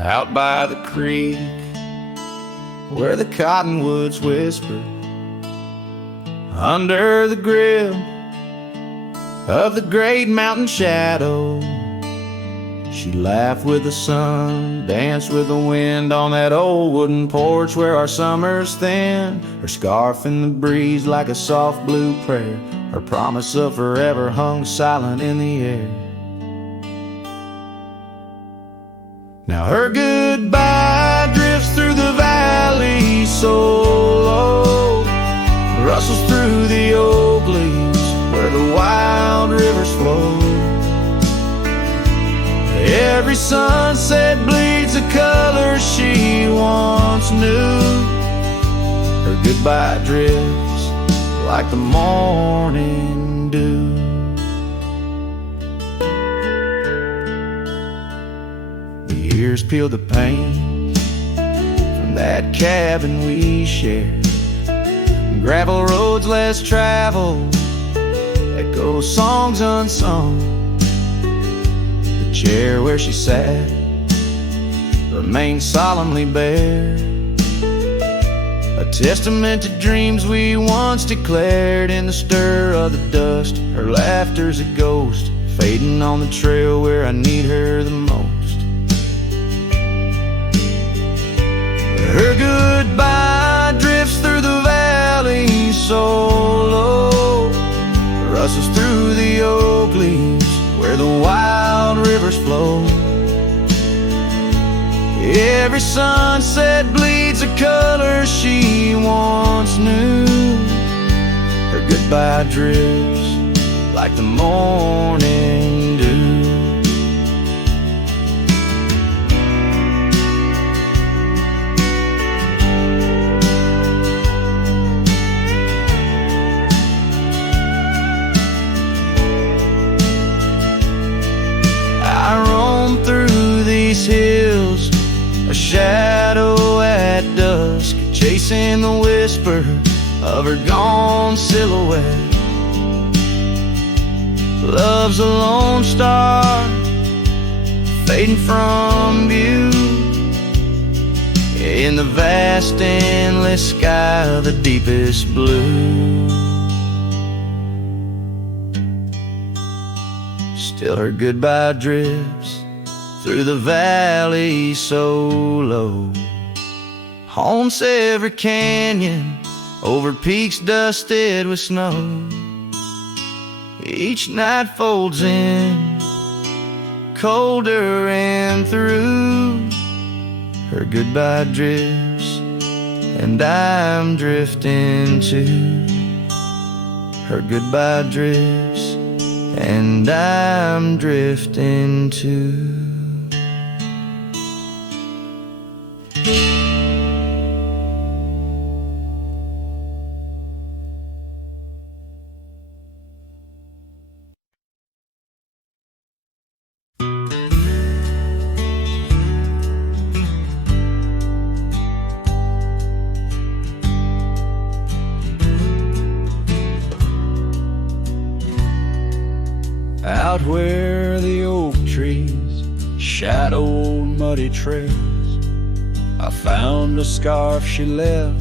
out by the creek, where the cottonwoods whisper, under the grill of the great mountain shadow. She laughed with the sun, danced with the wind on that old wooden porch where our summers thin. Her scarf in the breeze like a soft blue prayer, her promise of forever hung silent in the air. Now her goodbye drifts through the valley so low, rustles through the oak leaves where the wild rivers flow. Every sunset bleeds a color she once knew. Her goodbye drifts like the morning dew. The years peel the paint from that cabin we shared. Gravel roads less traveled, echo songs unsung. The chair where she sat remained solemnly bare, a testament to dreams we once declared. In the stir of the dust, her laughter's a ghost, fading on the trail where I need her the most. Her goodbye drifts through the valley so low, rustles through the oak leaves where the wild rivers flow. Every sunset bleeds a color she once knew. Her goodbye drifts like the morning dew. I roam through these hills, a shadow at dusk, chasing the whisper of her gone silhouette. Love's a lone star, fading from view, in the vast endless sky of the deepest blue. Still her goodbye drifts through the valley so low, haunts every canyon, over peaks dusted with snow. Each night folds in, colder and through. Her goodbye drifts, and I'm drifting too. Her goodbye drifts, and I'm drifting too. Out where the oak trees shadow muddy trails, I found a scarf she left,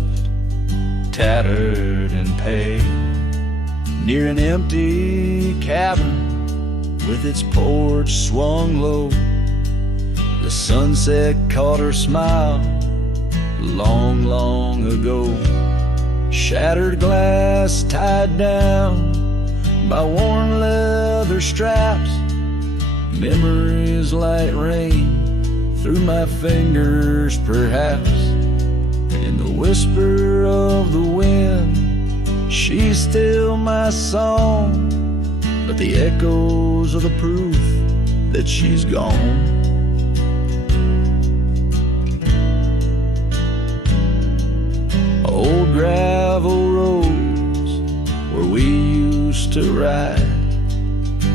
tattered and pale, near an empty cabin with its porch swung low. The sunset caught her smile long, long ago. Shattered glass tied down by worn leather straps, memories like rain through my fingers perhaps. In the whisper of the wind, she's still my song, but the echoes are the proof that she's gone. Old gravel roads where we used to ride,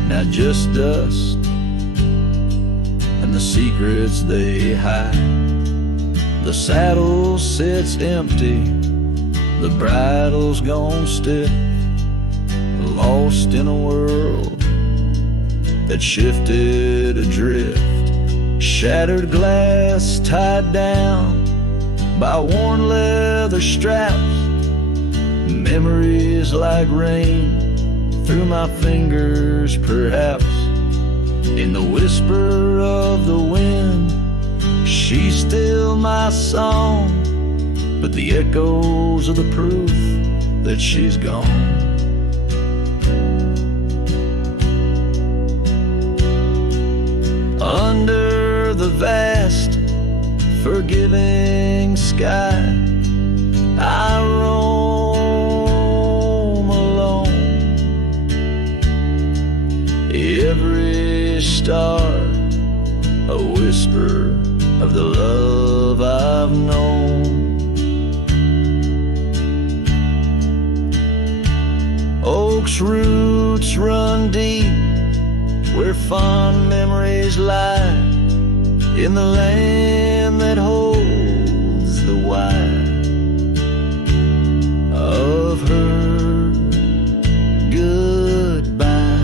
now just dust and the secrets they hide. The saddle sits empty, the bridle's gone stiff, lost in a world that shifted adrift. Shattered glass tied down by worn leather straps. Memories like rain through my fingers, perhaps. In the whisper of the wind, she's still my song, but the echoes are the proof that she's gone. Under the vast, forgiving sky, I roam alone. Every star, a whisper of the love I've known. Oak's roots run deep where fond memories lie, in the land that holds the why of her goodbye.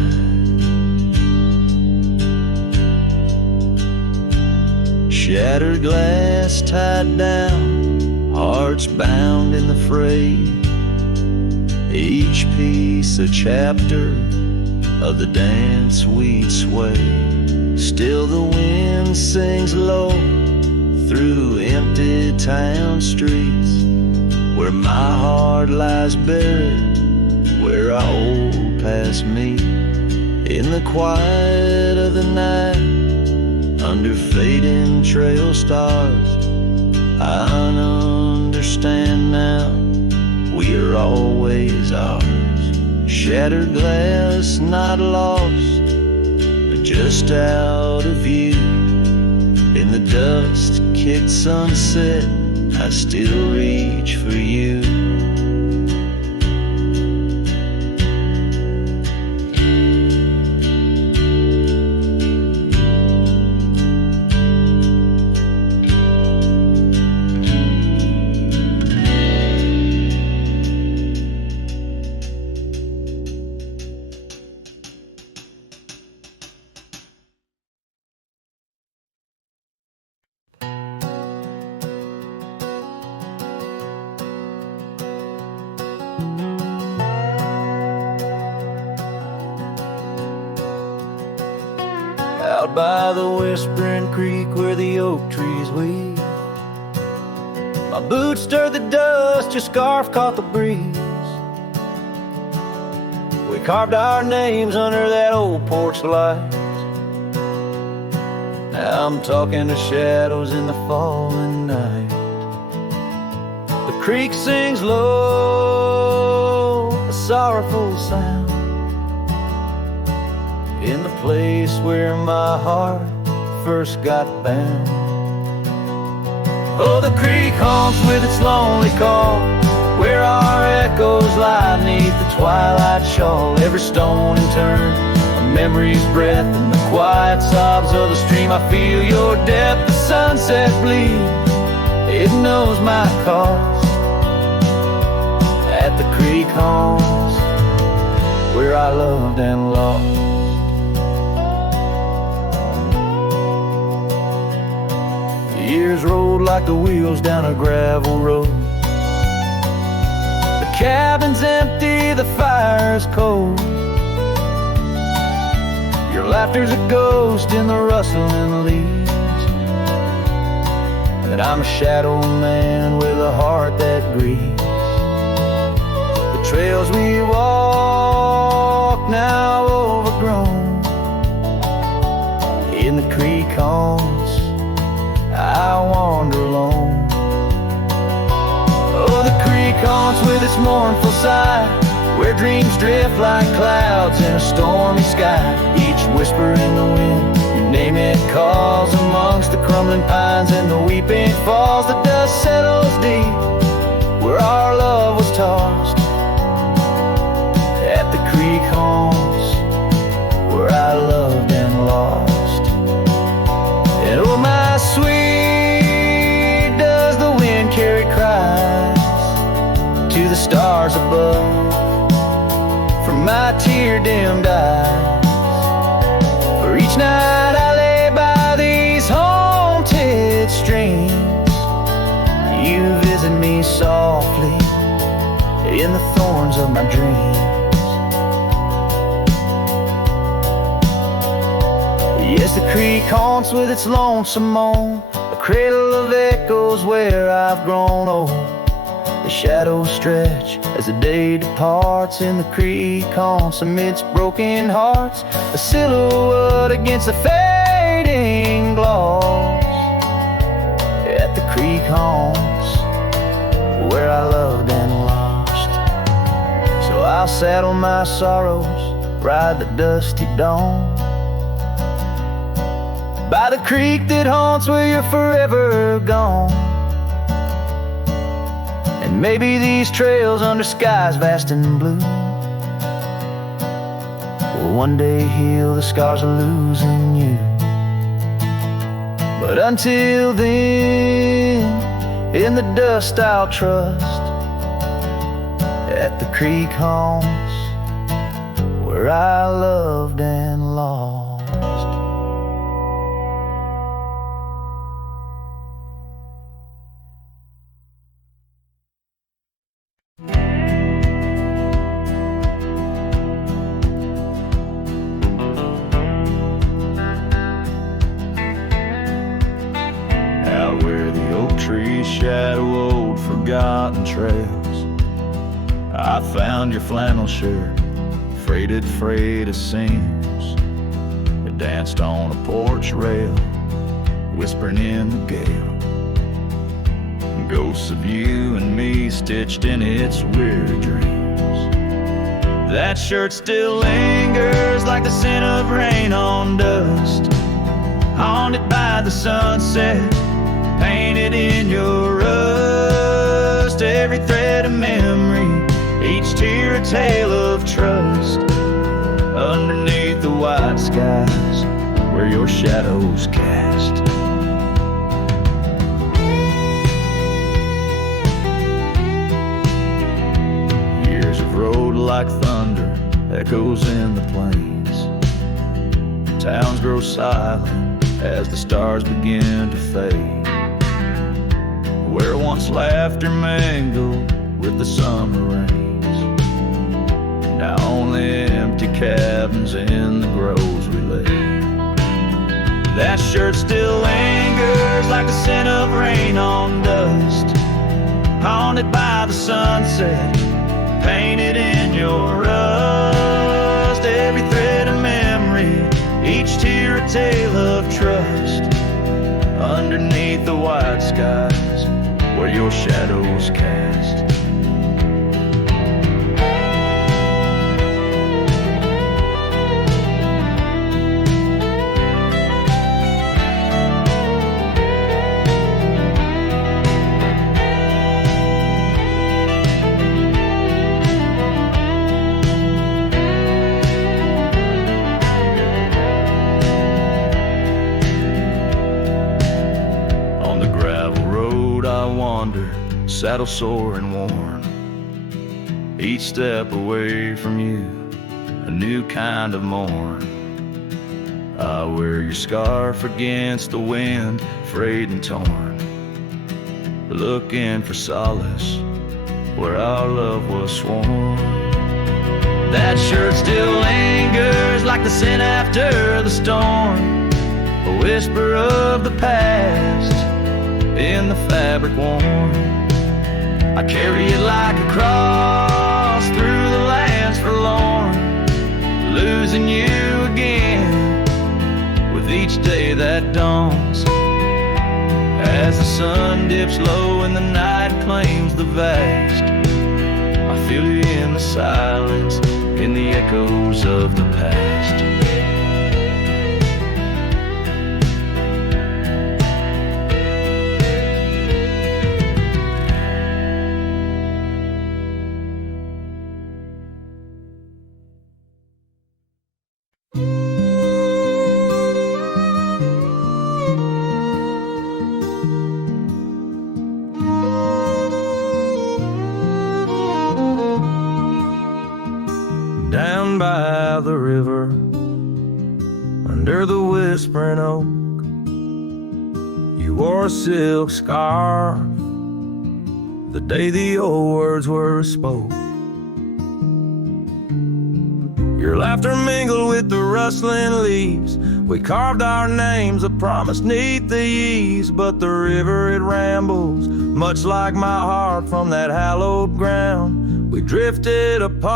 Shattered glass tied down, hearts bound in the fray, each piece a chapter of the dance we'd sway. Still the wind sings low through empty town streets, where my heart lies buried, where our old past meet. In the quiet of the night, under fading trail stars, I understand now, we are always ours. Shattered glass not lost, but just out of view. In the dust-kicked sunset, I still reach for you. Out by the whispering creek where the oak trees weep, my boots stirred the dust, your scarf caught the breeze. We carved our names under that old porch light. Now I'm talking to shadows in the falling night. The creek sings low, a sorrowful sound, in the place where my heart first got bound. Oh, the creek haunts with its lonely call, where our echoes lie neath the twilight shawl. Every stone and turn, a memory's breath, and the quiet sobs of the stream. I feel your depth, the sunset bleed, it knows my cost. At the creek haunts, where I loved and lost. Years rolled like the wheels down a gravel road. The cabin's empty, the fire's cold. Your laughter's a ghost in the rustling leaves, and I'm a shadow man with a heart that grieves. The trails we walk now overgrown, in the creek haunts I wander alone. Oh, the creek haunts with its mournful sigh, where dreams drift like clouds in a stormy sky. Each whisper in the wind, you name it, calls amongst the crumbling pines and the weeping falls. The dust settles deep where our love was tossed. At the creek haunts, where I loved and lost. And oh, my sweet, does the wind carry cries to the stars above from my tear-dimmed eyes? For each night I lay by these homes, of my dreams. Yes, the creek haunts with its lonesome moan, a cradle of echoes where I've grown old. The shadows stretch as the day departs, and the creek haunts amidst broken hearts, a silhouette against the fading gloss. At the creek haunts where I loved and lost. So I'll saddle my sorrows, ride the dusty dawn by the creek that haunts where you're forever gone. And maybe these trails under skies vast and blue will one day heal the scars of losing you. But until then, in the dust I'll trust at the creek haunts where I loved and lost. Shadow old forgotten trails, I found your flannel shirt, freighted freight of seams. It danced on a porch rail, whispering in the gale. Ghosts of you and me stitched in its weird dreams. That shirt still lingers like the scent of rain on dust, haunted by the sunset, painted in your rust. Every thread a memory, each tear a tale of trust. Underneath the white skies where your shadows cast. Years of road like thunder, echoes in the plains. Towns grow silent as the stars begin to fade. Where once laughter mingled with the summer rains, now only empty cabins in the groves we lay. That shirt still lingers like the scent of rain on dust, haunted by the sunset, painted in your rust. Every thread a memory, each tear a tale of trust. Underneath the white skies where your shadows cast. Saddle sore and worn, each step away from you, a new kind of morn. I wear your scarf against the wind, frayed and torn, looking for solace where our love was sworn. That shirt still lingers like the scent after the storm, a whisper of the past in the fabric worn. I carry it like a cross through the lands forlorn, losing you again with each day that dawns. As the sun dips low and the night claims the vast, I feel you in the silence, in the echoes of the past. Down by the river, under the whispering oak, you wore a silk scarf the day the old words were spoke. Your laughter mingled with the rustling leaves. We carved our names, a promise neath the eaves. But the river, it rambles, much like my heart from that hallowed ground. We drifted apart.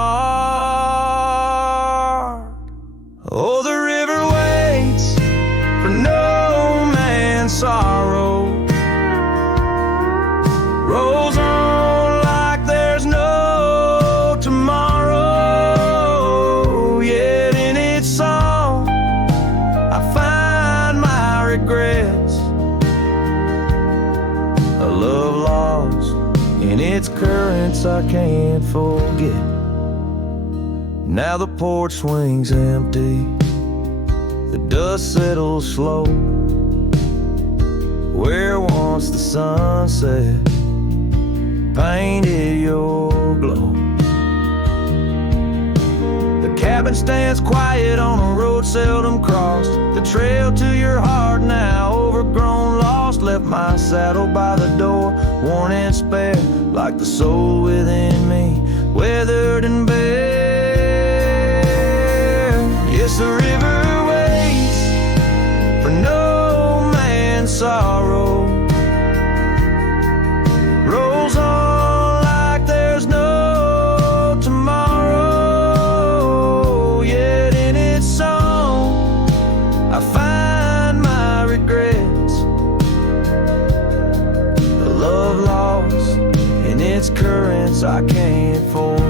Oh, the river waits for no man's sorrow, rolls on like there's no tomorrow. Yet in its song I find my regrets, a love lost in its currents I can't forget. Now the porch swings empty, the dust settles slow, where once the sunset painted your glow. The cabin stands quiet on a road seldom crossed. The trail to your heart now overgrown, lost. Left my saddle by the door, worn and spare, like the soul within me, weathered and bare. Yes, the river waits for no man's sorrow, rolls on like there's no tomorrow. Yet in its song I find my regrets, a love lost in its currents I can't forget.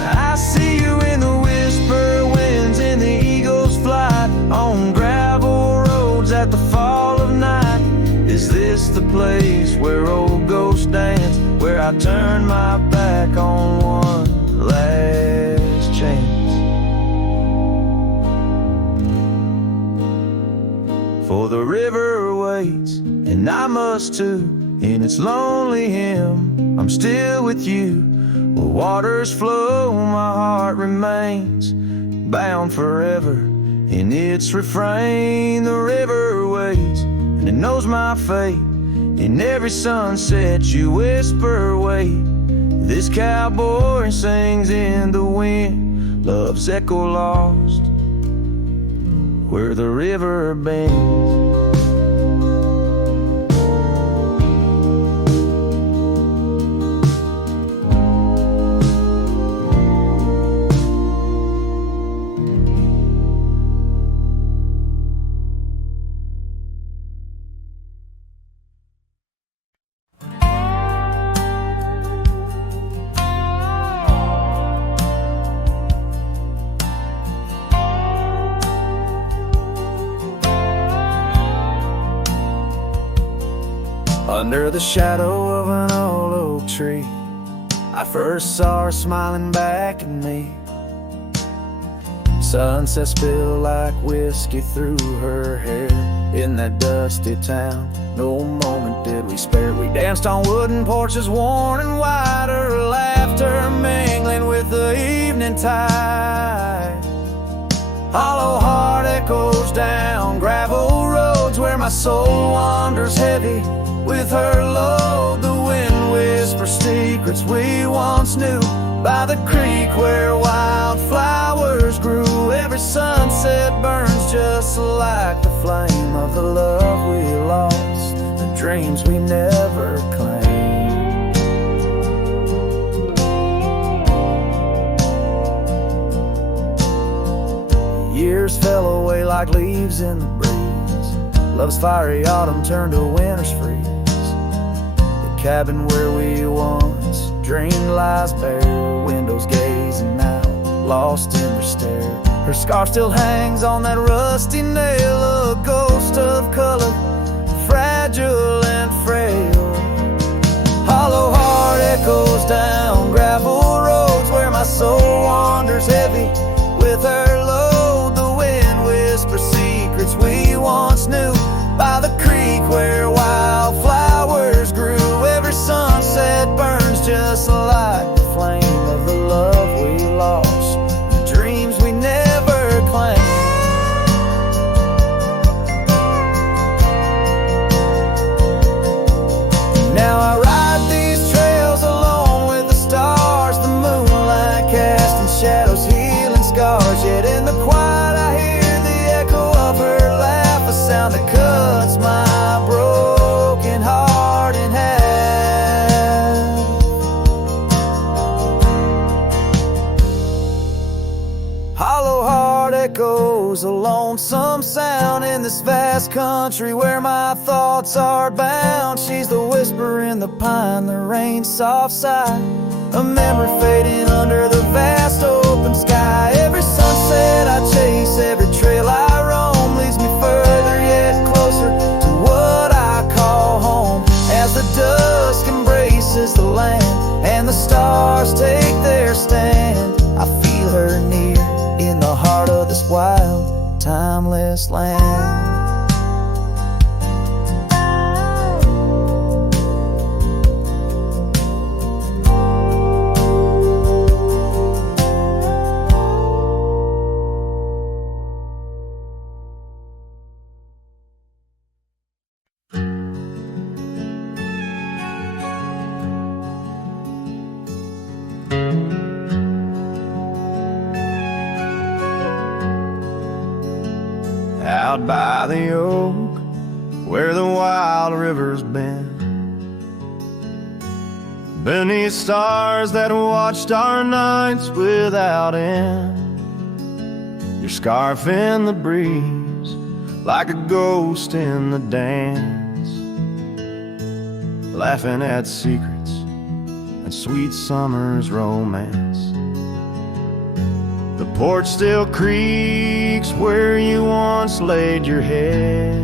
I see you in the whisper winds, in the eagle's flight, on gravel roads at the fall of night. Is this the place where old ghost dance, where I turn my back on one last chance? For the river waits, and I must too, in its lonely hymn. I'm still with you, where waters flow, my heart remains bound forever in its refrain. The river waits, and it knows my fate. In every sunset you whisper, wait. This cowboy sings in the wind, love's echo lost where the river bends. Under the shadow of an old oak tree, I first saw her smiling back at me. Sunset spilled like whiskey through her hair. In that dusty town, no moment did we spare. We danced on wooden porches worn and wide, her laughter mingling with the evening tide. Hollow heart echoes down gravel roads, where my soul wanders heavy with her load. The wind whispers secrets we once knew, by the creek where wildflowers grew. Every sunset burns just like the flame of the love we lost, the dreams we never claimed. Years fell away like leaves in the breeze. Love's fiery autumn turned to winter's freeze. The cabin where we once dreamed lies bare, windows gazing out, lost in their stare. Her scarf still hangs on that rusty nail, a ghost of color, fragile and frail. Hollow heart echoes down gravel roads, where my soul wanders heavy with her load. The wind whispers secrets we once knew, by the creek where wildflowers grew. Every sunset burns just like the flame of the love we lost, the dreams we never claimed. Now I ride these trails alone with the stars, the moonlight casting shadows scars. Yet in the quiet I hear the echo of her laugh, a sound that cuts my broken heart in half. Hollow heart echoes, a lonesome sound in this vast country where my thoughts are bound. She's the whisper in the pine, the rain's soft sigh, a memory fading under the vast open sky. Every sunset I chase, every trail I roam leads me further yet closer to what I call home. As the dusk embraces the land and the stars take their stand, I feel her near in the heart of this wild, timeless land. Out by the oak, where the wild river's been, beneath stars that watched our nights without end, your scarf in the breeze, like a ghost in the dance, laughing at secrets and sweet summer's romance. The porch still creaks where you once laid your head.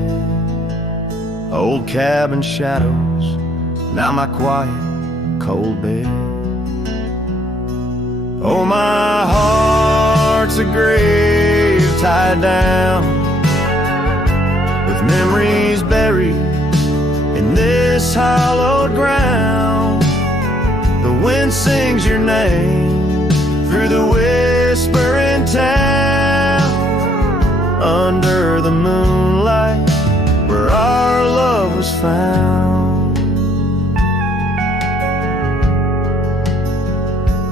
Old cabin shadows, now my quiet, cold bed. Oh, my heart's a grave tied down, with memories buried in this hallowed ground. The wind sings your name through the whispering town, under the moonlight where our love was found.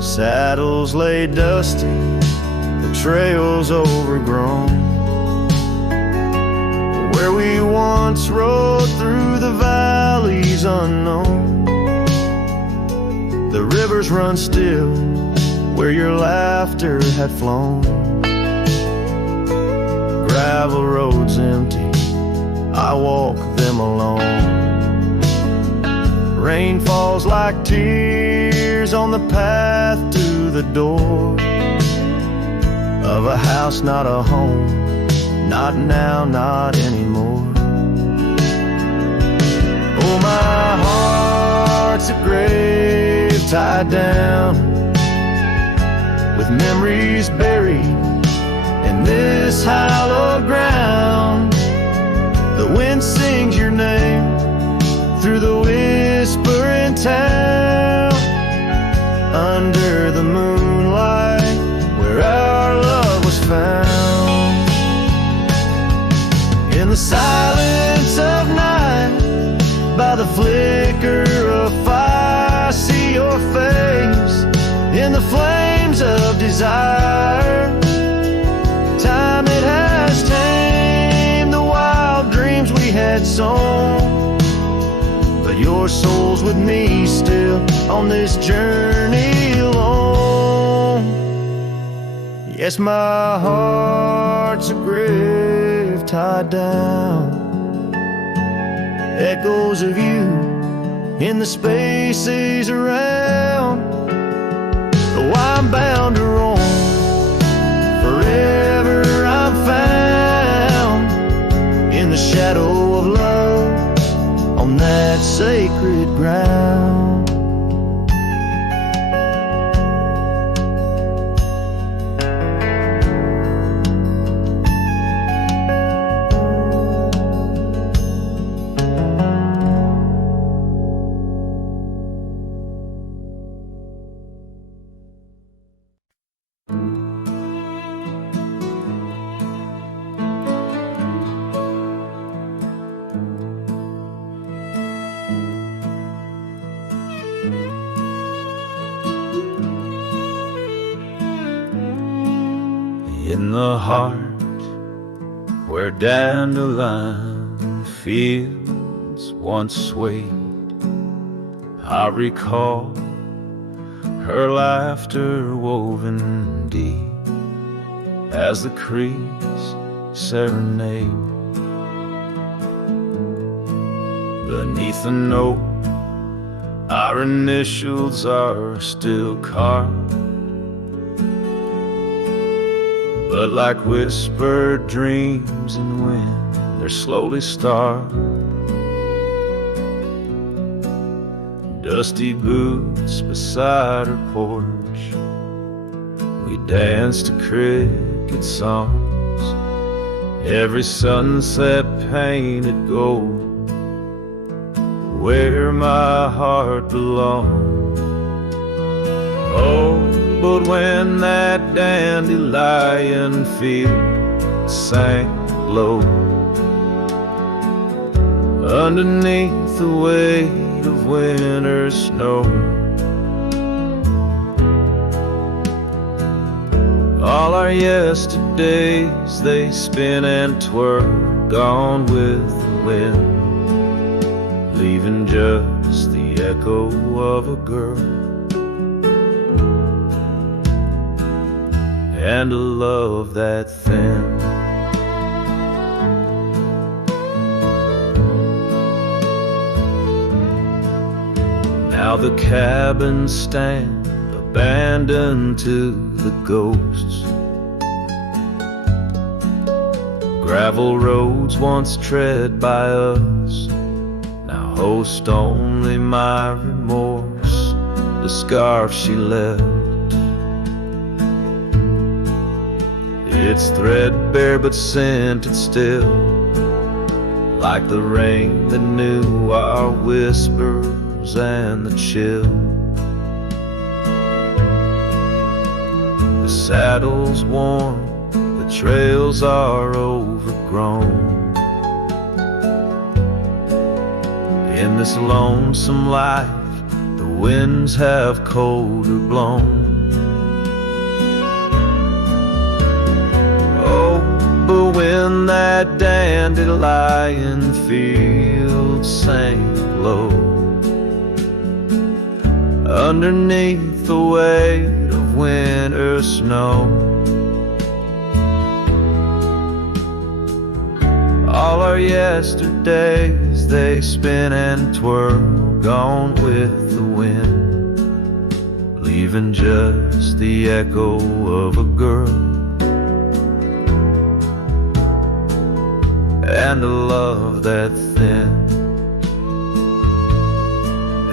Saddles lay dusty, the trails overgrown, where we once rode through the valleys unknown. The rivers run still where your laughter had flown. Gravel roads empty, I walk them alone. Rain falls like tears on the path to the door of a house, not a home, not now, not anymore. Oh, my heart's a grave tied down, with memories buried in this hallowed ground. The wind sings your name through the whispering town, under the moonlight where our love was found. In the silence of night, by the flicker of fire, I see your face in the flames of desire. Time, it has tamed the wild dreams we had sown, but your soul's with me still on this journey alone. Yes, my heart's a grave tied down, echoes of you in the spaces around. Oh, I'm bound to roam, forever I'm found in the shadow of love on that sacred ground. in the heart where dandelion fields once swayed. I recall her laughter woven deep as the creek's serenade. Beneath the note, our initials are still carved, but like whispered dreams in wind, they're slowly starved. Dusty boots beside her porch, we dance to cricket songs, every sunset painted gold, where my heart belongs. Oh, but when that dandelion field sank low, underneath the weight of winter snow, all our yesterdays they spin and twirl, gone with the wind, leaving just the echo of a girl and a love that thin. Now the cabins stand abandoned to the ghosts, gravel roads once tread by us now host only my remorse, the scarf she left. It's threadbare but scented still, like the rain that knew our whispers and the chill. The saddle's worn, the trails are overgrown. In this lonesome life, the winds have colder blown. But when that dandelion field sank low, underneath the weight of winter snow, all our yesterdays they spin and twirl, gone with the wind, leaving just the echo of a girl and a love that thin.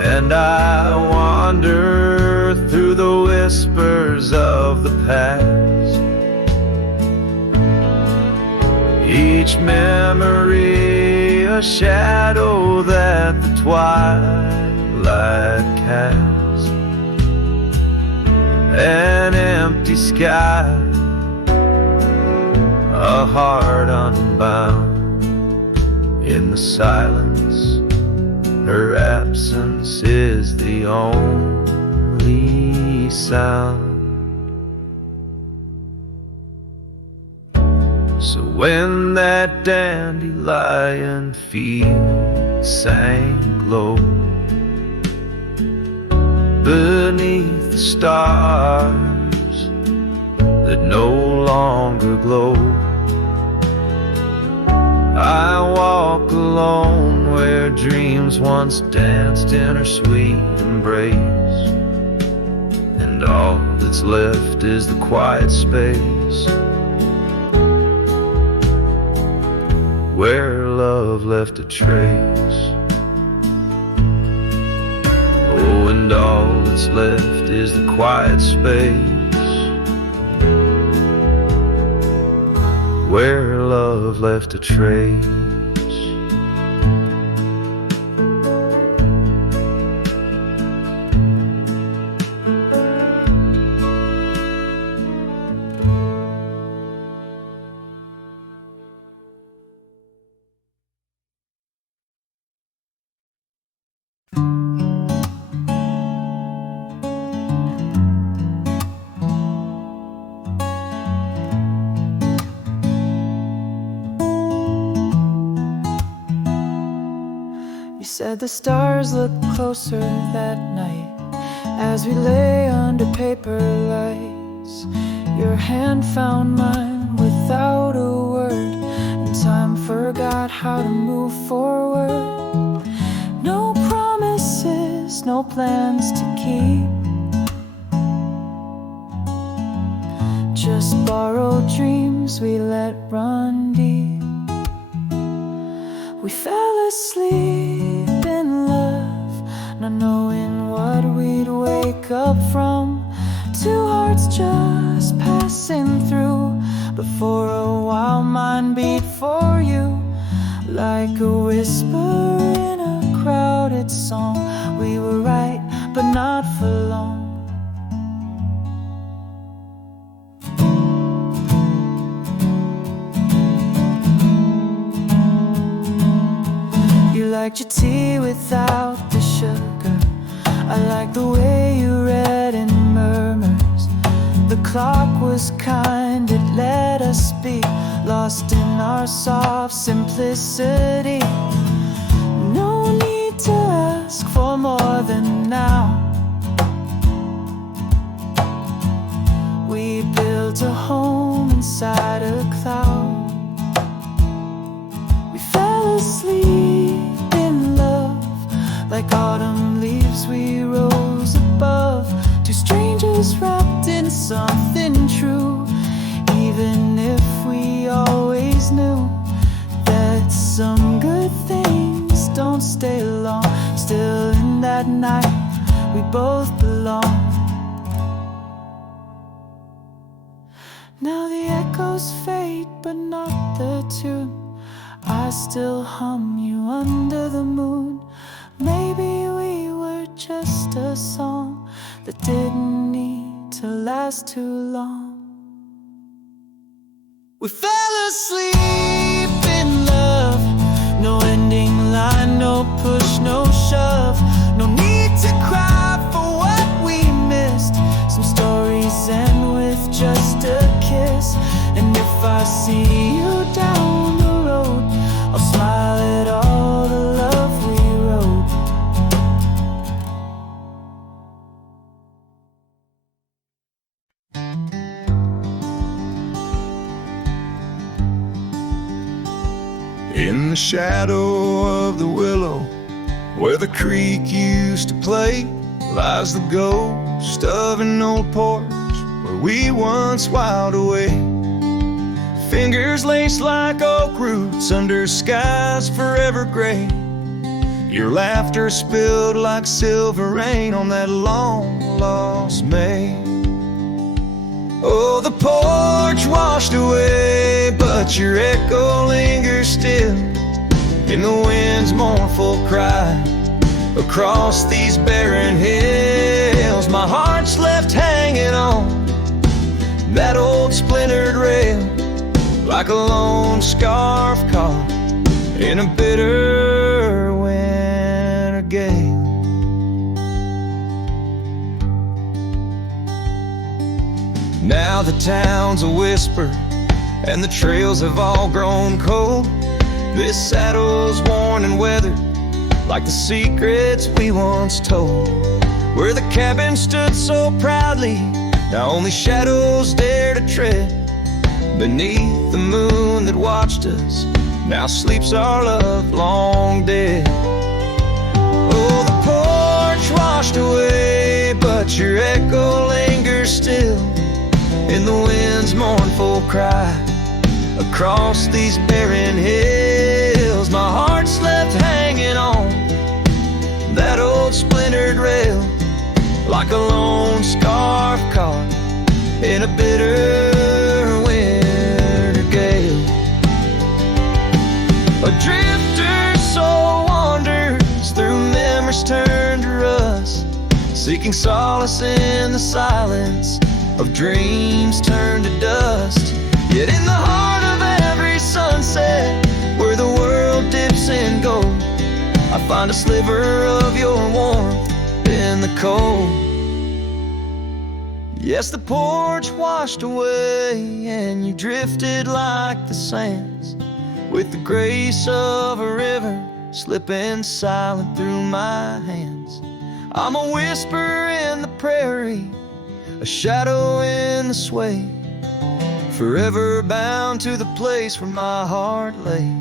And I wander through the whispers of the past, each memory a shadow that the twilight casts, an empty sky, a heart unbound. In the silence, her absence is the only sound. So when that dandelion field sank low, beneath the stars that no longer glow, I walk alone where dreams once danced in her sweet embrace, and all that's left is the quiet space where love left a trace. Oh, and all that's left is the quiet space where love left a trace. said the stars looked closer that night as we lay under paper lights. Your hand found mine without a word, and time forgot how to move forward. No promises, no plans to keep, just borrowed dreams we let run deep. We fell asleep in love, not knowing what we'd wake up from. Two hearts just passing through, but for a while mine beat for you, like a whisper in a crowded song. We were right, but not for long. You liked your tea without the sugar. I liked the way you read in murmurs. The clock was kind, it let us be lost in our soft simplicity. No need to ask for more than now. We built a home inside a cloud. We fell asleep in love, like autumn leaves we rose above. Two strangers wrapped in something true, even if we always knew that some good things don't stay long. Still in that night we both belong. Now the echoes fade, but not the tune. I still hum you under the moon. Maybe we were just a song that didn't need to last too long. We fell asleep in love, no ending line, no push, no shove. No need to cry for what we missed. Some stories end with just a kiss. And if I see you down the road, I'll smile at all the love we wrote. In the shadow of the willow, where the creek used to play, lies the ghost of an old porch where we once whiled away. Fingers laced like oak roots under skies forever gray. Your laughter spilled like silver rain on that long lost May. Oh, the porch washed away, but your echo lingers still in the wind's mournful cry across these barren hills. My heart's left hanging on that old splintered rail, like a lone scarf caught in a bitter winter gale. Now the town's a whisper and the trails have all grown cold. This saddle's worn and weathered like the secrets we once told. Where the cabin stood so proudly, now only shadows dare to tread. Beneath the moon that watched us, now sleeps our love long dead. Oh, the porch washed away, but your echo lingers still in the wind's mournful cry across these barren hills. My heart's left hanging on that old splintered rail, like a lone scarf caught in a bitter winter gale. A drifter soul wanders through memories turned to rust, seeking solace in the silence of dreams turned to dust. Yet in the heart of every sunset, where the world dips in gold, I find a sliver of your warmth in the cold. Yes, the porch washed away and you drifted like the sands, with the grace of a river slipping silent through my hands. I'm a whisper in the prairie, a shadow in the sway, forever bound to the place where my heart lay.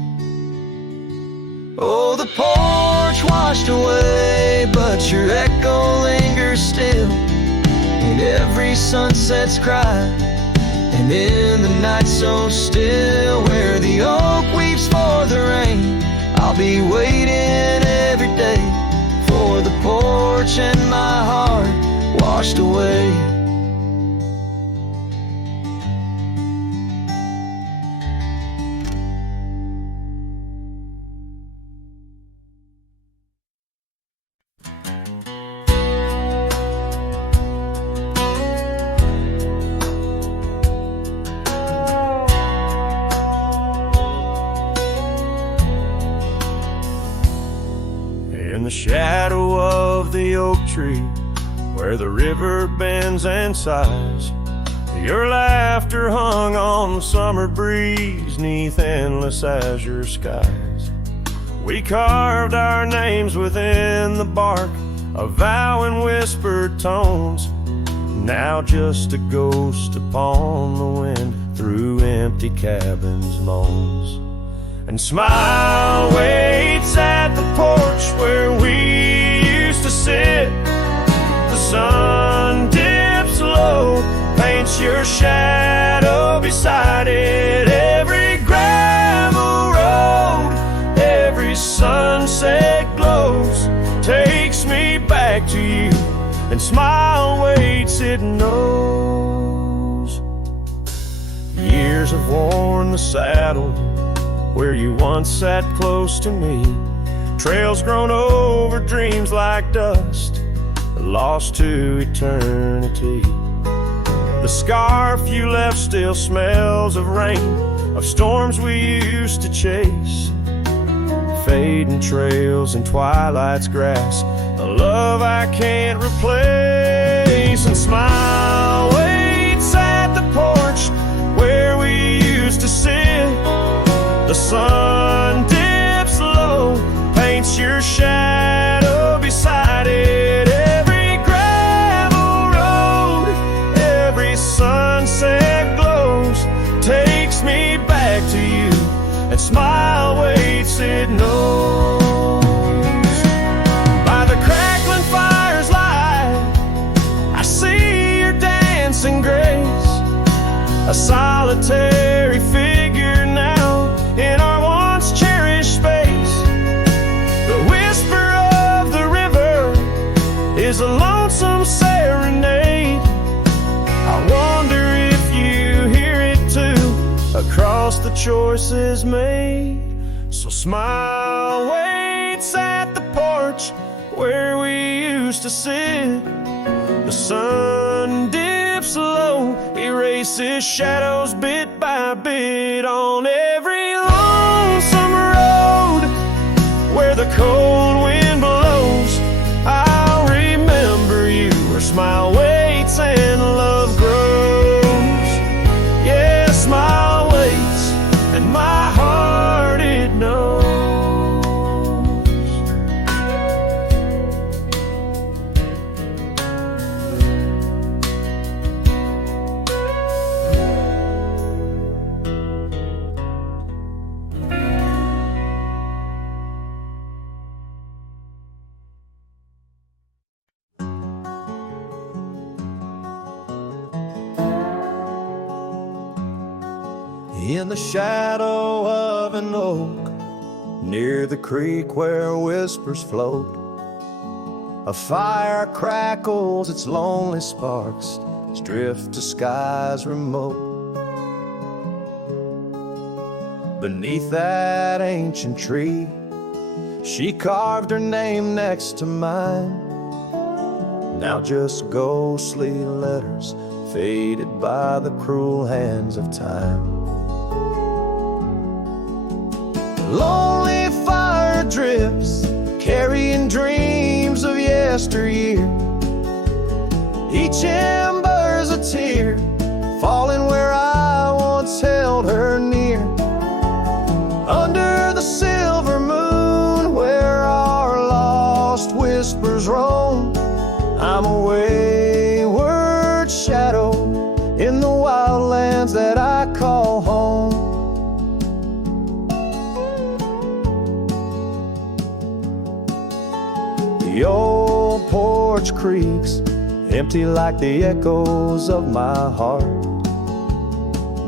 Oh, the porch washed away, but your echo lingers still in every sunset's cry, and in the night so still, where the oak weeps for the rain, I'll be waiting every day for the porch and my heart washed away. In the shadow of the oak tree, where the river bends and sighs, your laughter hung on the summer breeze, 'neath endless azure skies. We carved our names within the bark, a vow in whispered tones, now just a ghost upon the wind through empty cabins' moans. And smile waits at the porch where we used to sit. The sun dips low, paints your shadow beside it. Every gravel road, every sunset glows, takes me back to you. And smile waits, it knows. Years have worn the saddle where you once sat close to me. Trails grown over dreams like dust, lost to eternity. The scarf you left still smells of rain, of storms we used to chase, fading trails and twilight's grass, a love I can't replace. And smile waits at the porch where we used to sit. The sun dips low, paints your shadow beside it. Every gravel road, every sunset glows, takes me back to you. And smile waits, it knows. By the crackling fire's light, I see your dancing grace, a solitary figure now in our once cherished space. The whisper of the river is a lonesome serenade. I wonder if you hear it too, across the choices made. So smile waits at the porch where we used to sit. The sun dips low, erases shadows bit by bit on every lonesome road where the cold wind blows. I'll remember you where smile waits and love grows. Yeah, smile waits and my heart it knows. In the shadow of an oak, near the creek where whispers float, a fire crackles its lonely sparks as drift to skies remote. Beneath that ancient tree, she carved her name next to mine. Now just ghostly letters faded by the cruel hands of time. Lonely fire drips, carrying dreams of yesteryear. Each ember's a tear, falling where I once held her near. Under the silver moon, large creeks, empty like the echoes of my heart.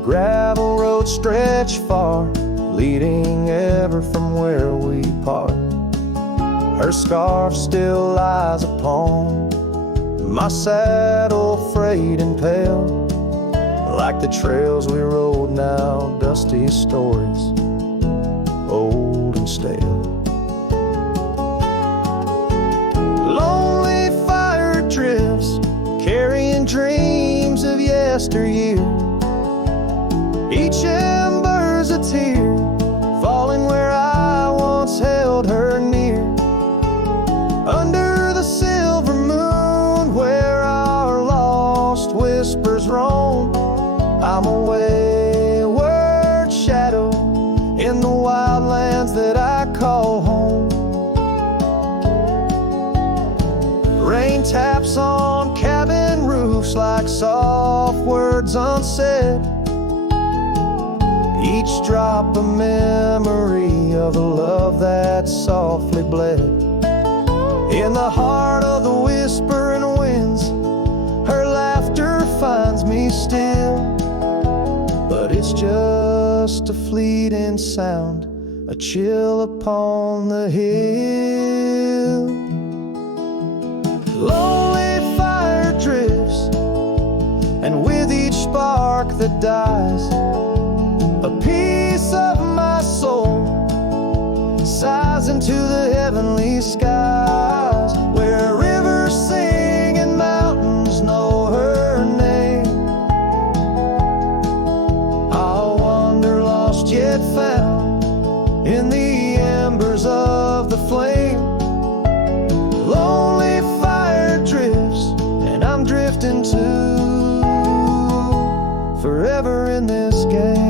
Gravel roads stretch far, leading ever from where we part. Her scarf still lies upon my saddle, frayed and pale, like the trails we rode now, dusty stories, old and stale. Lonely fire drifts, carrying dreams of yesteryear. Each ember's a tear, falling where I once held her near. Under the silver moon, where our lost whispers roam, I'm a wayward shadow in the wildlands that I call home. Rain taps on cabin roofs like soft words unsaid, each drop a memory of the love that softly bled. In the heart of the whispering winds, her laughter finds me still, but it's just a fleeting sound, a chill upon the hill. Lonely fire drifts, and with each spark that dies, a piece of my soul sighs into the heavenly skies, where rivers sing and mountains know her name. I'll wander lost yet found in the embers of the flame. Lonely fire drifts, and I'm drifting too, forever in this game.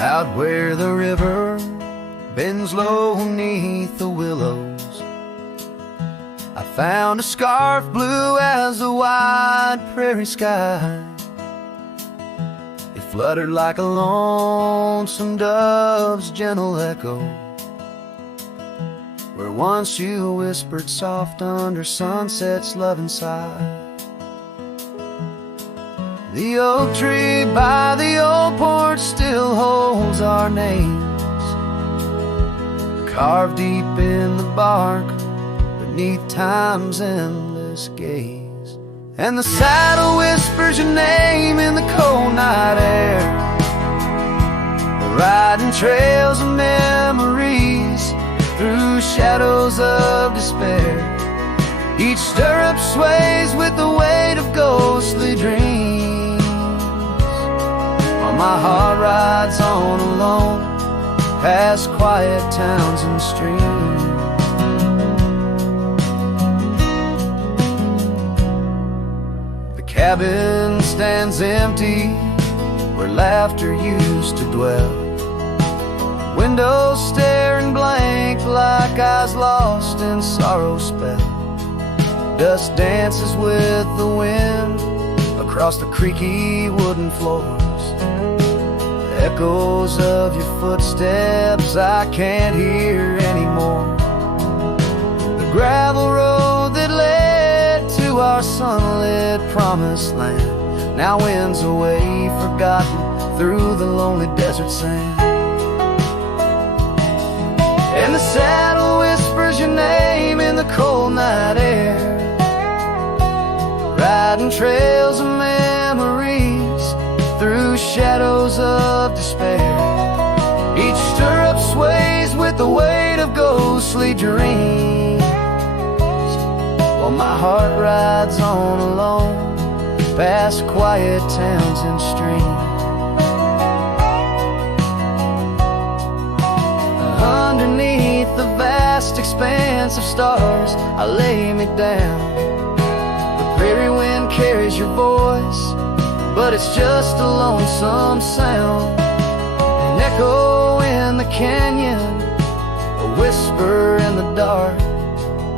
Out where the river bends low neath the willows, I found a scarf blue as the wide prairie sky. It fluttered like a lonesome dove's gentle echo, where once you whispered soft under sunset's loving sigh. The oak tree by the old porch still holds our names, carved deep in the bark beneath time's endless gaze. And the saddle whispers your name in the cold night air, riding trails of memories through shadows of despair. Each stirrup sways with the weight of ghostly dreams, while my heart rides on alone past quiet towns and streams. The cabin stands empty where laughter used to dwell, windows staring blank like eyes lost in sorrow's spell. Dust dances with the wind across the creaky wooden floors, echoes of your footsteps I can't hear anymore. The gravel road that led to our sunlit promised land now winds away forgotten through the lonely desert sand. And the saddle whispers your name in the cold night air, riding trails of memories through shadows of despair. Each stirrup sways with the weight of ghostly dreams, while my heart rides on alone past quiet towns and streams. Underneath the vast expanse of stars, I lay me down. The prairie wind carries your voice, but it's just a lonesome sound. An echo in the canyon, a whisper in the dark.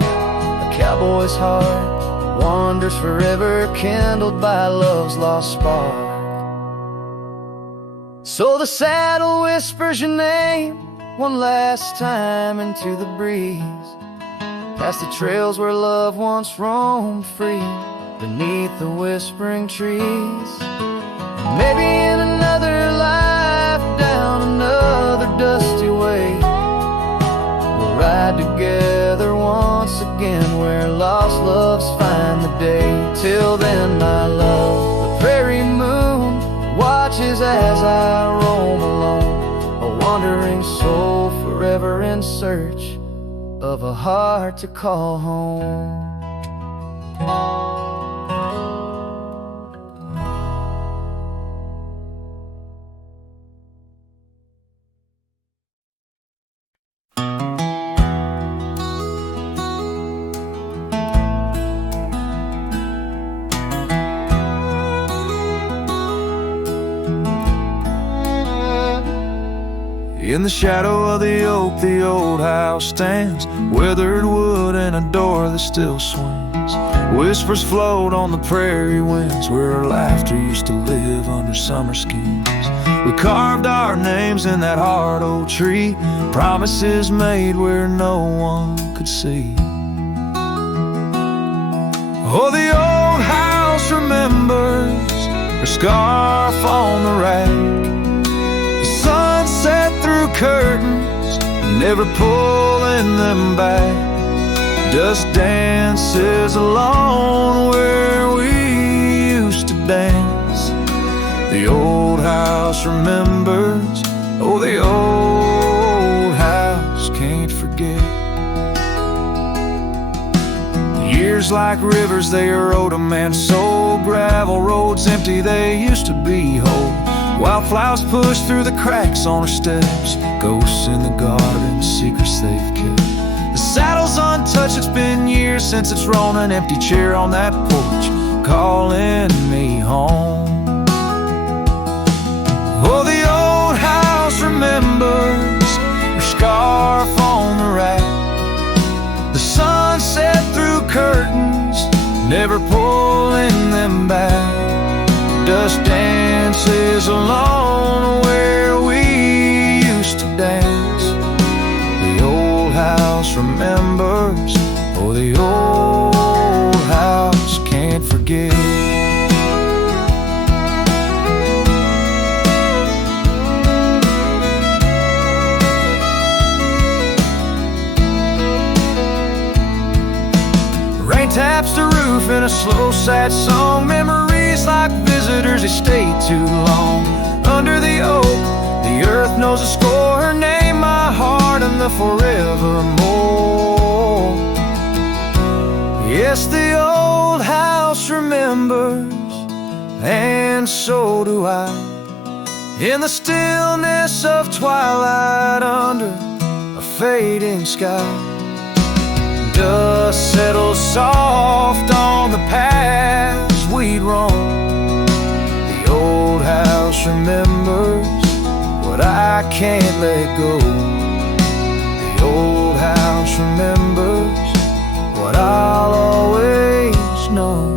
A cowboy's heart wanders forever, kindled by love's lost spark. So the saddle whispers your name one last time into the breeze, past the trails where love once roamed free, beneath the whispering trees. Maybe in another life, down another dusty way, we'll ride together once again, where lost loves find the day. Till then, my love, the prairie moon watches as I roam alone, a wandering soul forever in search of a heart to call home. In the shadow of the oak, the old house stands, weathered wood and a door that still swings. Whispers float on the prairie winds, where our laughter used to live under summer skins. We carved our names in that hard old tree, promises made where no one could see. Oh, the old house remembers her scarf on the rack, sunset through curtains, never pulling them back. Dust dances alone where we used to dance. The old house remembers, oh, the old house can't forget. Years like rivers, they erode a man's soul. Gravel roads empty, they used to be whole. Wildflowers push through the cracks on her steps, ghosts in the garden, secrets they've kept. The saddle's untouched, it's been years since it's rolled an empty chair on that porch, calling me home. Oh, the old house remembers her scarf on the rack, the sunset through curtains, never pulling them back. Dust dances alone where we used to dance. The old house remembers, oh, the old house can't forget. Rain taps the roof in a slow, sad song. Memories like visitors, they stay too long. Under the oak, the earth knows a score. Her name, my heart, and the forevermore. Yes, the old house remembers, and so do I. In the stillness of twilight, under a fading sky, dust settles soft on the paths we'd roam. The old house remembers what I can't let go. The old house remembers what I'll always know.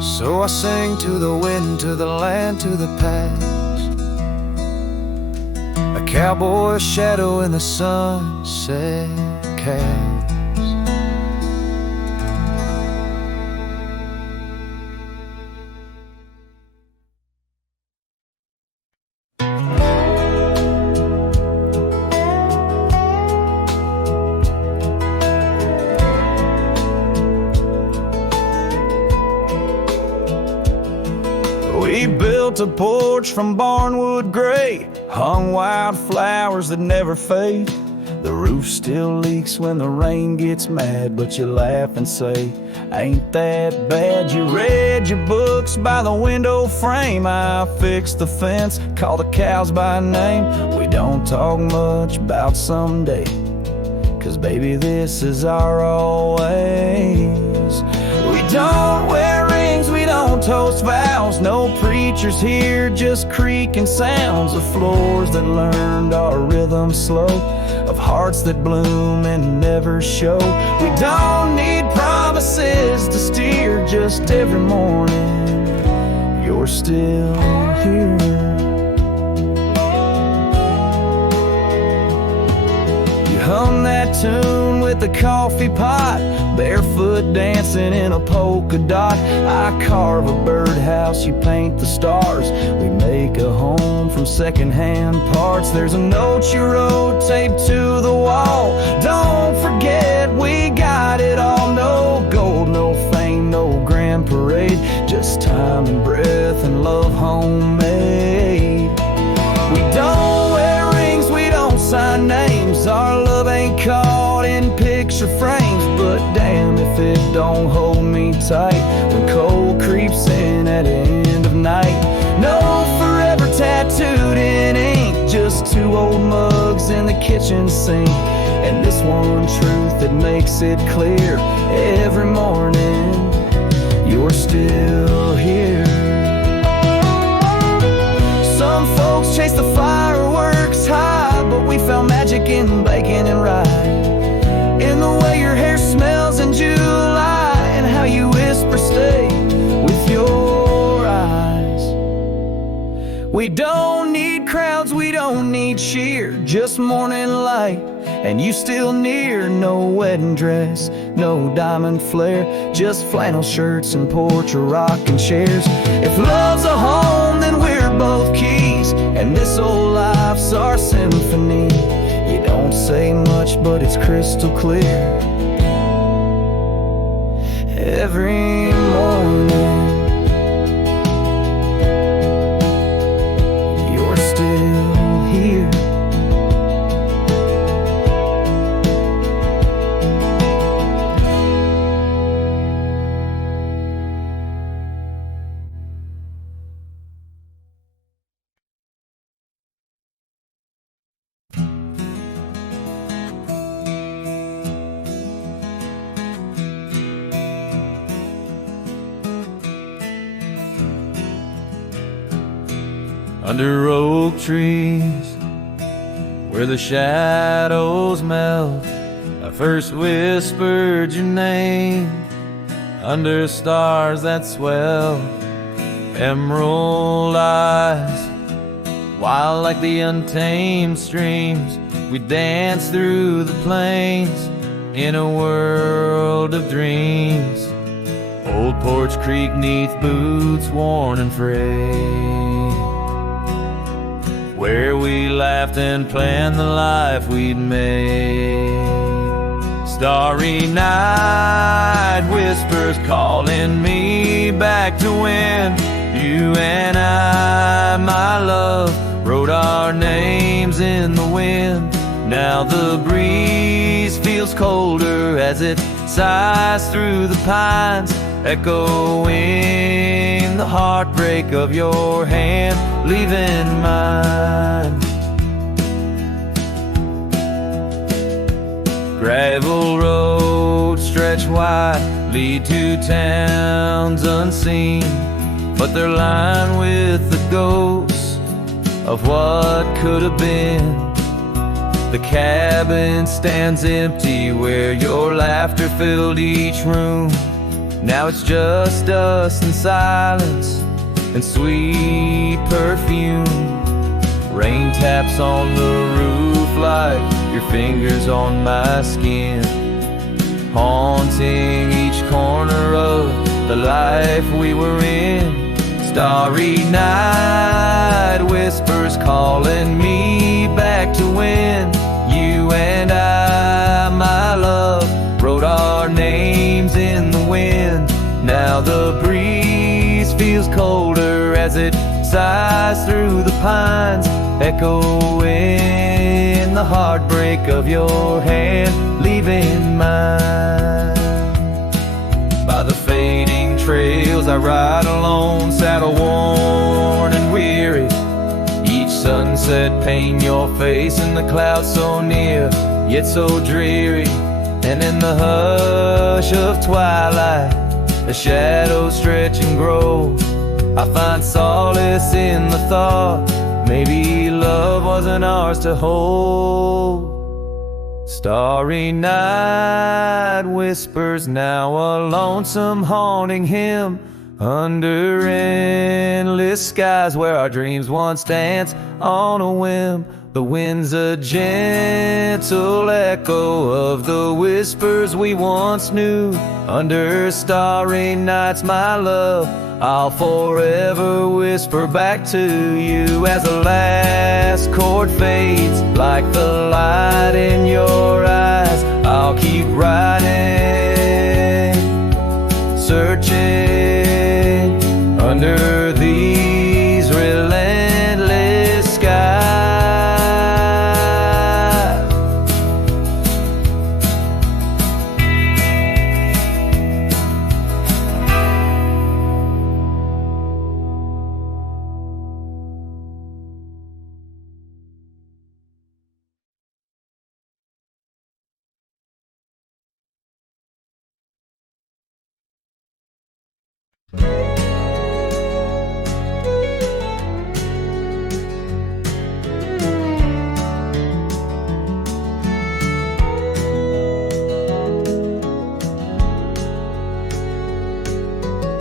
So I sing to the wind, to the land, to the past. A cowboy's shadow in the sunset cast. We built a porch from barnwood gray, hung wildflowers that never fade. The roof still leaks when the rain gets mad, but you laugh and say, ain't that bad? You read your books by the window frame. I fixed the fence, called the cows by name. We don't talk much about someday, 'cause baby, this is our always. don't wear rings, we don't toast vows. No preachers here, just creaking sounds of floors that learned our rhythm slow, of hearts that bloom and never show. We don't need promises to steer, just every morning you're still here. You hum that tune with a coffee pot, barefoot dancing in a polka dot. I carve a birdhouse, you paint the stars. We make a home from secondhand parts. There's a note you wrote taped to the wall. Don't forget we got it all. No gold, no fame, no grand parade, just time and breath and love homemade. We don't wear rings, we don't sign names. Our love ain't caught in picture frames, but damn if it don't hold me tight when cold creeps in at end of night. No forever tattooed in ink, just two old mugs in the kitchen sink, and this one truth that makes it clear every morning you're still here. Some folks chase the fireworks high, but we found magic in bacon and rye, in the way your hair smells in July, and how you whisper stay with your eyes. We don't need crowds, we don't need cheer, just morning light and you still near. No wedding dress, no diamond flare, just flannel shirts and porch or rocking chairs. If love's a home, then we're both keys, and this old life's our symphony. You don't say much, but it's crystal clear every morning you're still here. Under oak trees, where the shadows melt, I first whispered your name. Under stars that swell, emerald eyes, wild like the untamed streams, we dance through the plains in a world of dreams. Old Porch Creek neath boots worn and frayed, where we laughed and planned the life we'd made. Starry night whispers calling me back to when you and I, my love, wrote our names in the wind. Now the breeze feels colder as it sighs through the pines, echoing the heartbreak of your hand, leaving mine. Gravel roads stretch wide, lead to towns unseen, but they're lined with the ghosts of what could have been. The cabin stands empty where your laughter filled each room. Now it's just us and silence and sweet perfume. Rain taps on the roof like your fingers on my skin, haunting each corner of the life we were in. Starry night whispers calling me back to when you and I, my love, wrote our names in the wind. Now the breeze feels colder as it sighs through the pines, echoing the heartbreak of your hand, leaving mine. By the fading trails I ride alone, saddle worn and weary. Each sunset paint your face in the clouds so near, yet so dreary. And in the hush of twilight, The shadows stretch and grow. I find solace in the thought maybe love wasn't ours to hold. Starry night whispers now a lonesome haunting hymn under endless skies where our dreams once danced on a whim. The wind's a gentle echo of the whispers we once knew. Under starry nights, my love, I'll forever whisper back to you. As the last chord fades like the light in your eyes, I'll keep writing, searching under these relentless skies.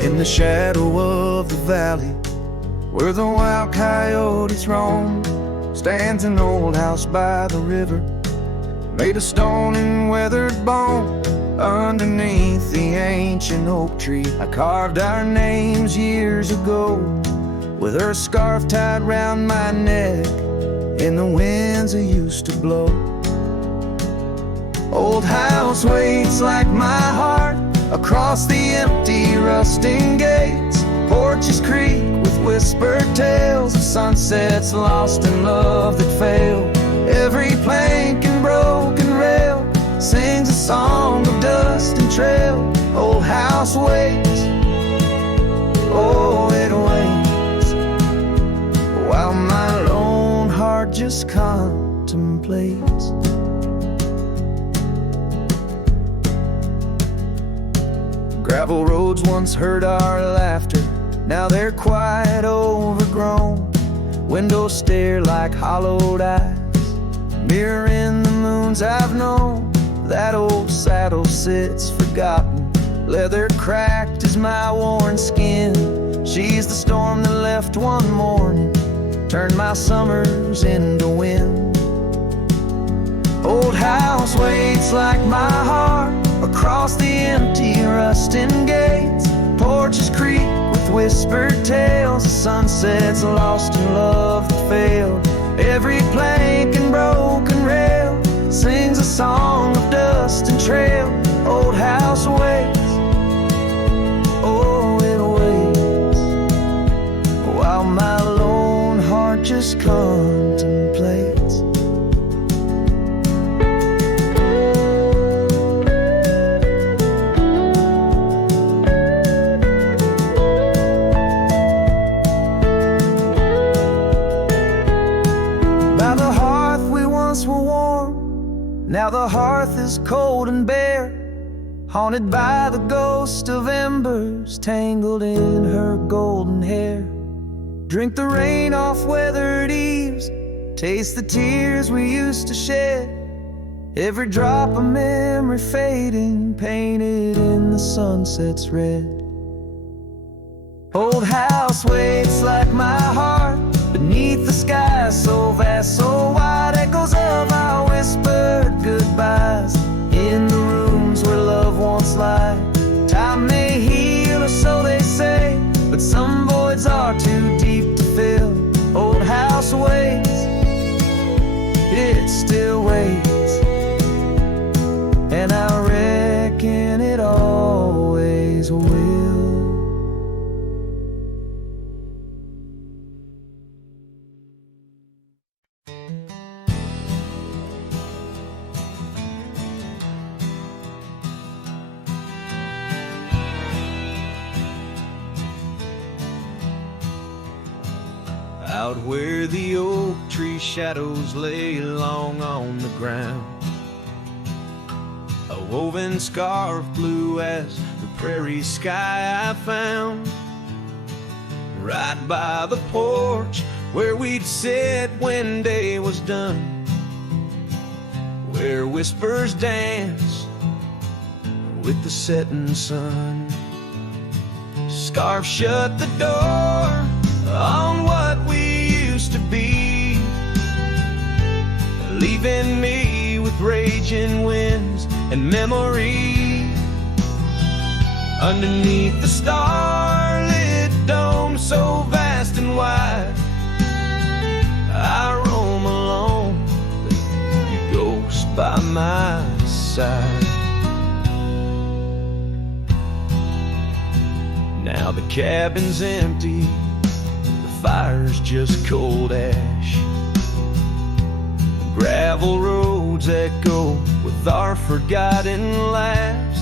In the shadow of the valley, where the wild coyotes roam, stands an old house by the river, made of stone and weathered bone. Underneath the ancient oak tree, I carved our names years ago, with her scarf tied round my neck in the winds that used to blow. Old house waits like my heart across the empty rusting gates. Porches creak with whispered tales of sunsets lost in love that failed. Every plank and broken rail sings a song of dust and trail. Old house waits, oh it waits, while my lone heart just contemplates. Gravel roads once heard our laughter, now they're quite overgrown. Windows stare like hollowed eyes, mirroring the moons I've known. That old saddle sits forgotten, leather cracked as my worn skin. She's the storm that left one morning, turned my summers into wind. Old house waits like my heart across the empty rusting gates. Porches creak with whispered tales of sunsets lost in love that failed. Every plank and broken rail sings a song of dust and trail. Old house waits, oh it waits, while my lone heart just contemplates. Now the hearth is cold and bare, haunted by the ghost of embers tangled in her golden hair. Drink the rain off weathered eaves, taste the tears we used to shed. Every drop of memory fading, painted in the sunset's red. Old house waits like my heart beneath the sky so vast, so wide. Echoes of our whispered goodbyes in the rooms where love once lied. Time may heal, or so they say, but some voids are too deep to fill. Old house waits, it still waits, and I reckon it always will. Out where the oak tree shadows lay long on the ground, a woven scarf blue as the prairie sky I found right by the porch where we'd sit when day was done, where whispers dance with the setting sun. Scarf shut the door on what we used to be, leaving me with raging winds and memory. Underneath the starlit dome so vast and wide, I roam alone, you ghost by my side. Now the cabin's empty, the fire's just cold ash. Gravel roads echo with our forgotten laughs.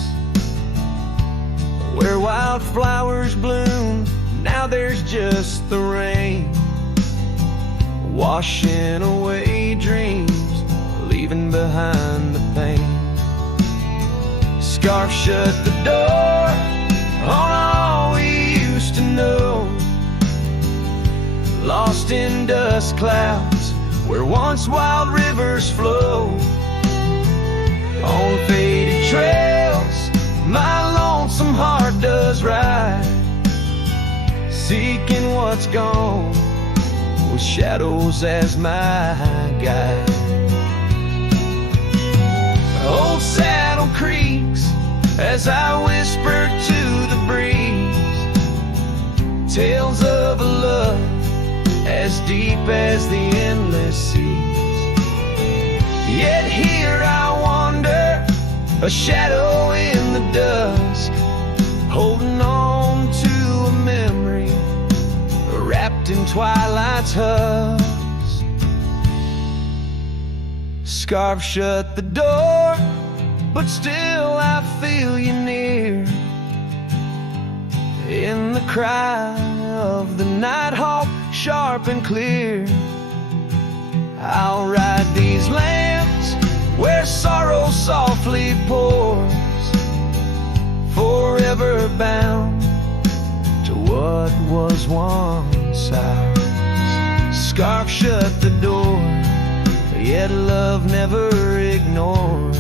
Where wildflowers bloom, now there's just the rain, washing away dreams, leaving behind the pain. Scarf shut the door on all we used to know, lost in dust clouds where once wild rivers flow. On faded trails my lonesome heart does ride, seeking what's gone with shadows as my guide. Old saddle creaks as I whisper to the breeze, tales of a love as deep as the endless seas. Yet here I wander, a shadow in the dusk, holding on to a memory wrapped in twilight's husk. Scarf shut the door, but still I feel you near, in the cry of the nighthawk, sharp and clear. I'll ride these lands where sorrow softly pours, forever bound to what was once ours. Scarf shut the door, yet love never ignores.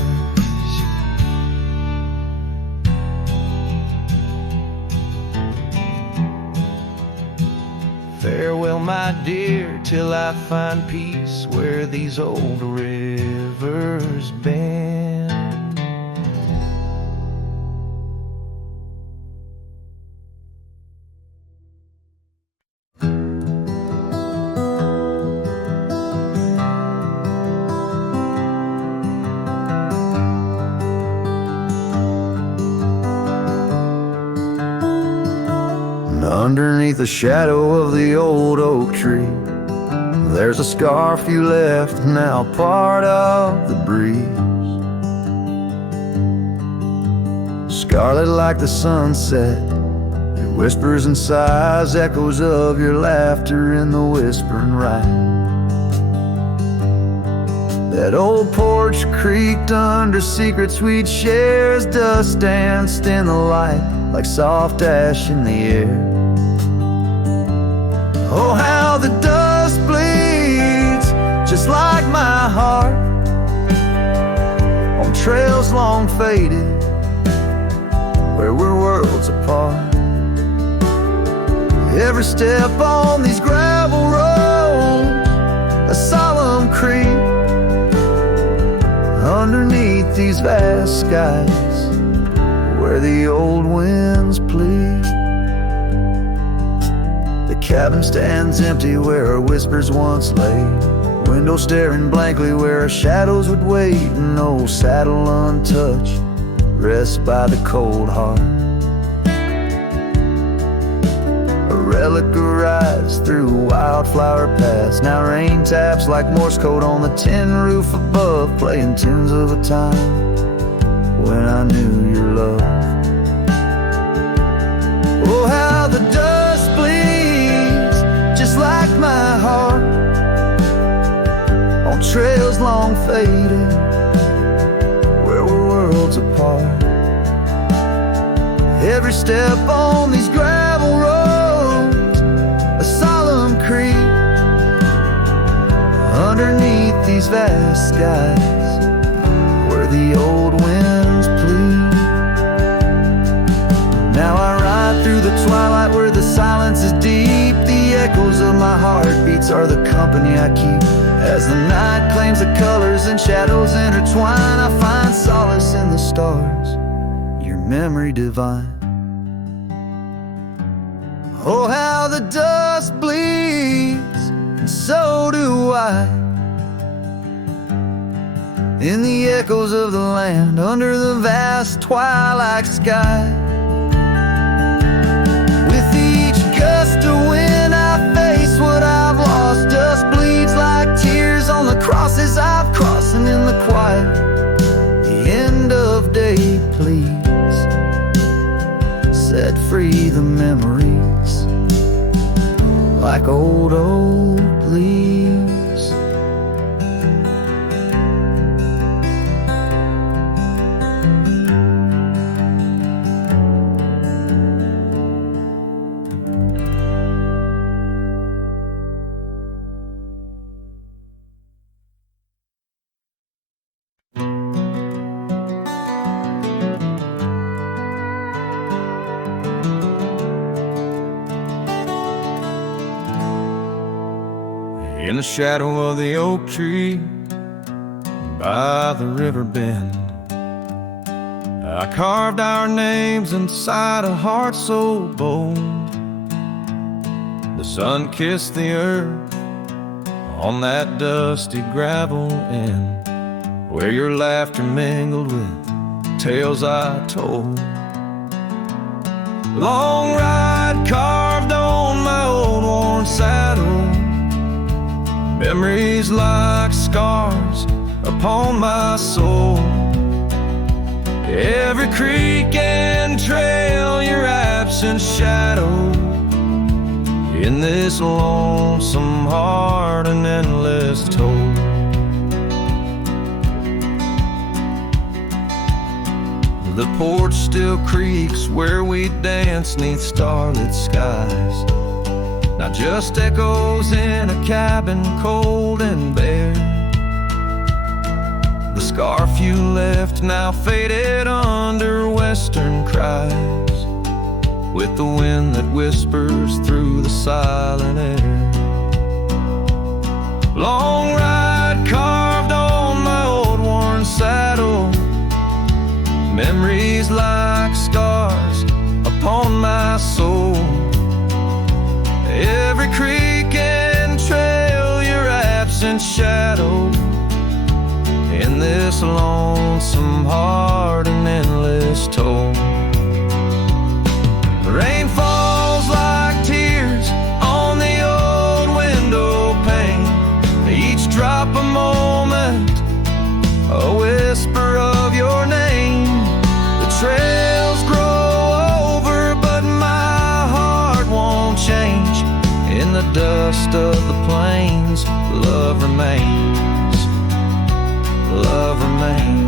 Farewell, my dear, till I find peace where these old rivers bend. Underneath the shadow of the old oak tree, there's a scarf you left, now part of the breeze. Scarlet like the sunset, it whispers and sighs, echoes of your laughter in the whispering ride. That old porch creaked under secrets we'd share as dust danced in the light like soft ash in the air. Oh, how the dust bleeds, just like my heart, on trails long faded, where we're worlds apart. Every step on these gravel roads, a solemn creep, underneath these vast skies, where the old winds plead. The cabin stands empty where our whispers once lay, window staring blankly where our shadows would wait. An old saddle untouched rests by the cold heart, a relic arrives through wildflower paths. Now rain taps like Morse code on the tin roof above, playing tunes of a time when I knew your love. Oh, how the dust bleeds, just like my heart, on trails long faded, where we're worlds worlds apart. Every step on these gravel roads, a solemn creed. Underneath these vast skies, where the old winds plead. Now I ride through the twilight where the silence is deep. The echoes of my heartbeats are the company I keep. As the night claims the colors and shadows intertwine, I find solace in the stars, your memory divine. Oh, how the dust bleeds, and so do I, in the echoes of the land under the vast twilight sky. With each gust of wind I face what I've lost. Dust bleeds like tears on the crosses I've crossed. And in the quiet, the end of day please set free the memories like old leaves. In the shadow of the oak tree by the river bend, I carved our names inside a heart so bold. The sun kissed the earth on that dusty gravel end, where your laughter mingled with tales I told. Long ride carved on my old worn saddle, memories like scars upon my soul. Every creek and trail, your absent shadow, in this lonesome heart an endless toll. The porch still creaks where we dance 'neath starlit skies, not just echoes in a cabin cold and bare. The scarf you left now faded under western cries, with the wind that whispers through the silent air. Long ride carved on my old worn saddle, memories like scars upon my soul. Every creek and trail, your absent shadow, in this lonesome heart an endless toll. Rain falls like tears on the old window pane, each drop a moment, a whisper of your name. The trails grow over, but my heart won't change. In the dust of the plains, love remains, love remains.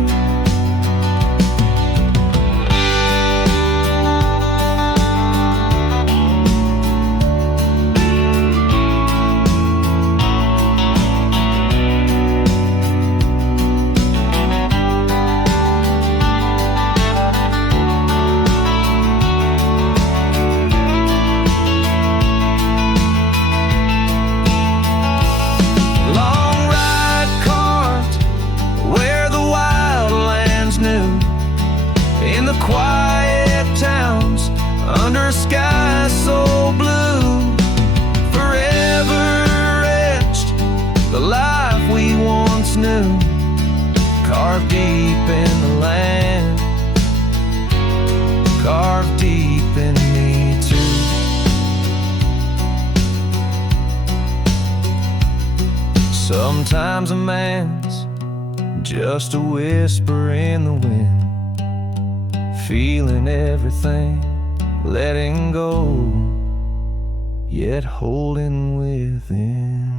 Quiet towns under skies so blue, forever etched the life we once knew, carved deep in the land, carved deep in me too. Sometimes a man's just a whisper in the wind, feeling everything, letting go, yet holding within.